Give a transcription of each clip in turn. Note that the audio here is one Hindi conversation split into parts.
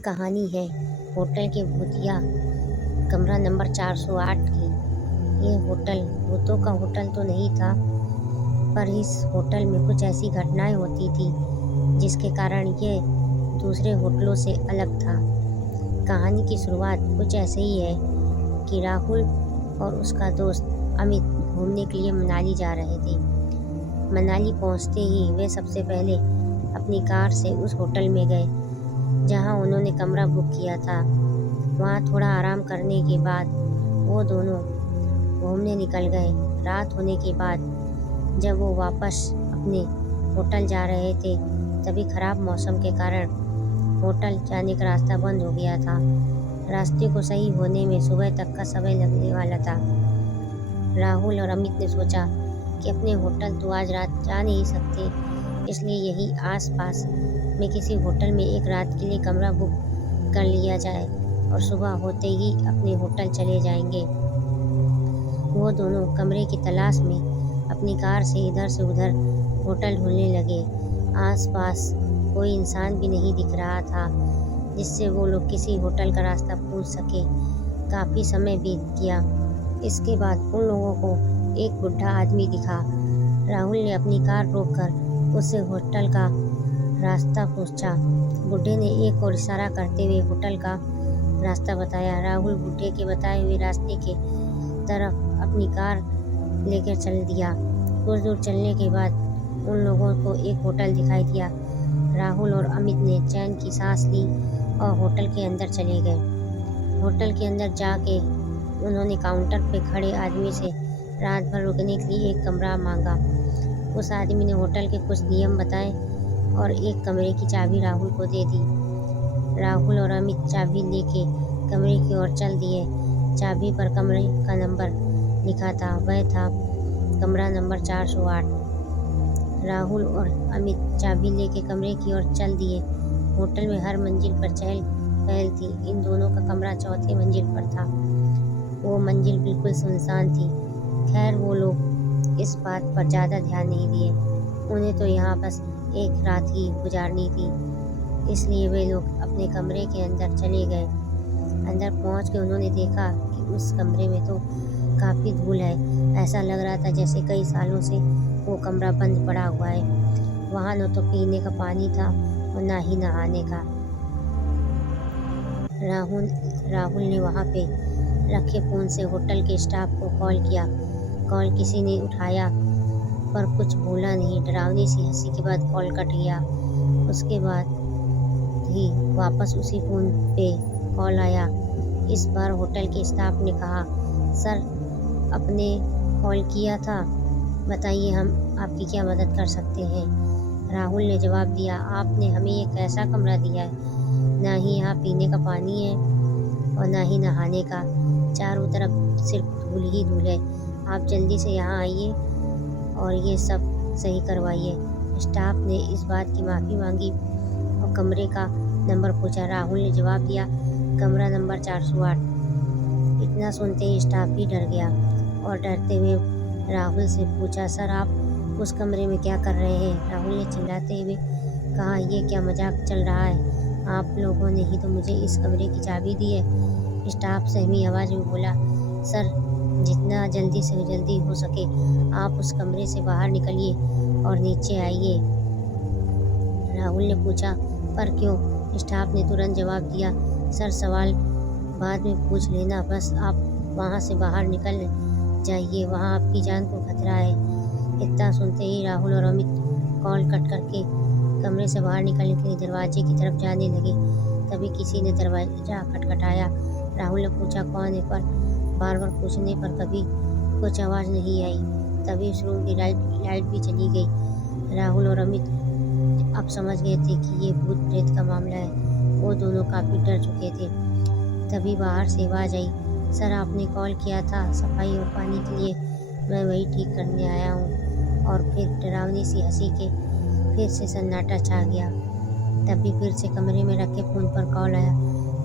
कहानी है होटल के भूतिया कमरा नंबर 408 की। ये होटल भूतों का होटल तो नहीं था, पर इस होटल में कुछ ऐसी घटनाएं होती थी जिसके कारण ये दूसरे होटलों से अलग था। कहानी की शुरुआत कुछ ऐसे ही है कि राहुल और उसका दोस्त अमित घूमने के लिए मनाली जा रहे थे। मनाली पहुंचते ही वे सबसे पहले अपनी कार से उस होटल में गए जहां उन्होंने कमरा बुक किया था। वहां थोड़ा आराम करने के बाद वो दोनों घूमने निकल गए। रात होने के बाद जब वो वापस अपने होटल जा रहे थे, तभी खराब मौसम के कारण होटल जाने का रास्ता बंद हो गया था। रास्ते को सही होने में सुबह तक का समय लगने वाला था। राहुल और अमित ने सोचा कि अपने होटल तो आज रात जा नहीं सकते, इसलिए यही आसपास में किसी होटल में एक रात के लिए कमरा बुक कर लिया जाए और सुबह होते ही अपने होटल चले जाएंगे। वो दोनों कमरे की तलाश में अपनी कार से इधर से उधर होटल ढूंढने लगे। आसपास कोई इंसान भी नहीं दिख रहा था जिससे वो लोग किसी होटल का रास्ता पूछ सके। काफ़ी समय बीत गया। इसके बाद उन लोगों को एक बुढ़ा आदमी दिखा। राहुल ने अपनी कार रोककर उससे होटल का रास्ता पूछा। बुढ़े ने एक और इशारा करते हुए होटल का रास्ता बताया। राहुल बुढ़े के बताए हुए रास्ते के तरफ अपनी कार लेकर चल दिया। कुछ दूर चलने के बाद उन लोगों को एक होटल दिखाई दिया। राहुल और अमित ने चैन की सांस ली और होटल के अंदर चले गए। होटल के अंदर जाके उन्होंने काउंटर पे खड़े आदमी से रात भर रुकने के लिए एक कमरा मांगा। उस आदमी ने होटल के कुछ नियम बताए और एक कमरे की चाबी राहुल को दे दी। राहुल और अमित चाबी लेके कमरे की ओर चल दिए। चाबी पर कमरे का नंबर लिखा था, वह था कमरा नंबर 408। राहुल और अमित चाबी लेके कमरे की ओर चल दिए। होटल में हर मंजिल पर चहल पहल थी। इन दोनों का कमरा चौथे मंजिल पर था। वो मंजिल बिल्कुल सुनसान थी। खैर, वो लोग इस बात पर ज़्यादा ध्यान नहीं दिए। उन्हें तो यहाँ बस एक रात ही गुजारनी थी, इसलिए वे लोग अपने कमरे के अंदर चले गए। अंदर पहुँच के उन्होंने देखा कि उस कमरे में तो काफ़ी धूल है। ऐसा लग रहा था जैसे कई सालों से वो कमरा बंद पड़ा हुआ है। वहाँ न तो पीने का पानी था और ना ही नहाने का। राहुल ने वहाँ पे रखे फ़ोन से होटल के स्टाफ को कॉल किया। कॉल किसी ने उठाया पर कुछ बोला नहीं। डरावनी सी हंसी के बाद कॉल कट गया। उसके बाद ही वापस उसी फ़ोन पे कॉल आया। इस बार होटल के स्टाफ ने कहा, सर, आपने कॉल किया था, बताइए हम आपकी क्या मदद कर सकते हैं। राहुल ने जवाब दिया, आपने हमें एक ऐसा कमरा दिया है, ना ही यहाँ पीने का पानी है और ना ही नहाने का। चारों तरफ सिर्फ धूल ही धूल है। आप जल्दी से यहाँ आइए और ये सब सही करवाइए। स्टाफ ने इस बात की माफ़ी मांगी और कमरे का नंबर पूछा। राहुल ने जवाब दिया, कमरा नंबर 408। इतना सुनते ही स्टाफ भी डर गया और डरते हुए राहुल से पूछा, सर, आप उस कमरे में क्या कर रहे हैं। राहुल ने चिल्लाते हुए कहा, ये क्या मजाक चल रहा है, आप लोगों ने ही तो मुझे इस कमरे की चाबी दी है। स्टाफ सहमी आवाज़ में बोला, सर, जितना जल्दी से जल्दी हो सके आप उस कमरे से बाहर निकलिए और नीचे आइए। राहुल ने पूछा, पर क्यों। स्टाफ ने तुरंत जवाब दिया, सर, सवाल बाद में पूछ लेना, बस आप वहाँ से बाहर निकल जाइए, वहाँ आपकी जान को खतरा है। इतना सुनते ही राहुल और अमित कॉल कट करके कमरे से बाहर निकलने के लिए दरवाजे की तरफ जाने लगे। तभी किसी ने दरवाज़ा खटखटाया। राहुल ने पूछा, कौन है, पर बार बार पूछने पर कभी कुछ आवाज़ नहीं आई। तभी उस रूम की लाइट भी चली गई। राहुल और अमित अब समझ गए थे कि ये भूत प्रेत का मामला है। वो दोनों काफ़ी डर चुके थे। तभी बाहर से आवाज़ आई, सर, आपने कॉल किया था सफाई और पानी के लिए, मैं वही ठीक करने आया हूँ। और फिर डरावनी सी हंसी के फिर से सन्नाटा छा गया। तभी फिर से कमरे में रखे फ़ोन पर कॉल आया।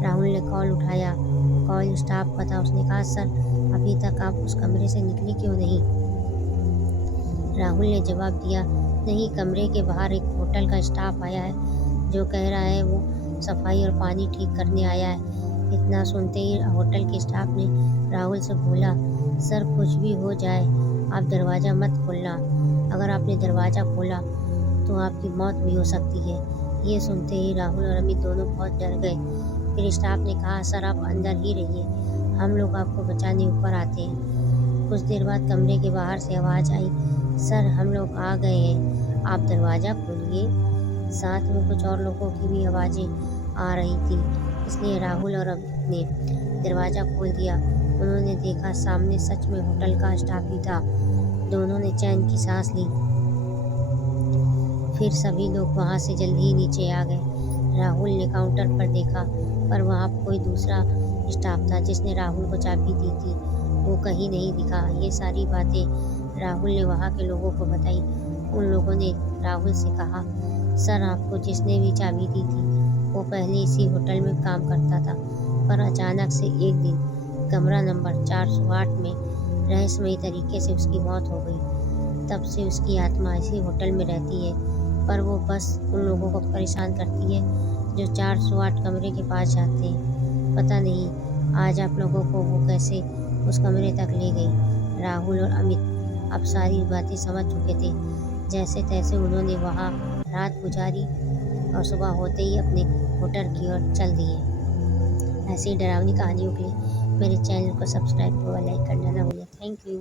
राहुल ने कॉल उठाया। कॉल स्टाफ का था। उसने कहा, सर, अभी तक आप उस कमरे से निकले क्यों नहीं। राहुल ने जवाब दिया, नहीं, कमरे के बाहर एक होटल का स्टाफ आया है जो कह रहा है वो सफाई और पानी ठीक करने आया है। इतना सुनते ही होटल के स्टाफ ने राहुल से बोला, सर कुछ भी हो जाए आप दरवाज़ा मत खोलना। अगर आपने दरवाज़ा खोला तो आपकी मौत भी हो सकती है। ये सुनते ही राहुल और अमित दोनों बहुत डर गए। फिर स्टाफ ने कहा, सर आप अंदर ही रहिए, हम लोग आपको बचाने ऊपर आते हैं। कुछ देर बाद कमरे के बाहर से आवाज़ आई, सर हम लोग आ गए हैं, आप दरवाज़ा खोलिए। साथ में कुछ और लोगों की भी आवाज़ें आ रही थी, इसलिए राहुल और अमित ने दरवाज़ा खोल दिया। उन्होंने देखा सामने सच में होटल का स्टाफ ही था। दोनों ने चैन की सांस ली। फिर सभी लोग वहाँ से जल्दी ही नीचे आ गए। राहुल ने काउंटर पर देखा, पर वहाँ कोई दूसरा स्टाफ था जिसने राहुल को चाबी दी थी, वो कहीं नहीं दिखा। ये सारी बातें राहुल ने वहाँ के लोगों को बताई। उन लोगों ने राहुल से कहा, सर आपको जिसने भी चाबी दी थी वो पहले इसी होटल में काम करता था, पर अचानक से एक दिन कमरा नंबर 408 में रहस्यमयी तरीके से उसकी मौत हो गई। तब से उसकी आत्मा इसी होटल में रहती है, पर वो बस उन लोगों को परेशान करती है जो 408 कमरे के पास जाते हैं। पता नहीं आज आप लोगों को वो कैसे उस कमरे तक ले गई। राहुल और अमित अब सारी बातें समझ चुके थे। जैसे तैसे उन्होंने वहाँ रात गुजारी और सुबह होते ही अपने होटल की ओर चल दिए। ऐसी डरावनी कहानियों के लिए मेरे चैनल को सब्सक्राइब और लाइक करना ना भूलें। Thank you.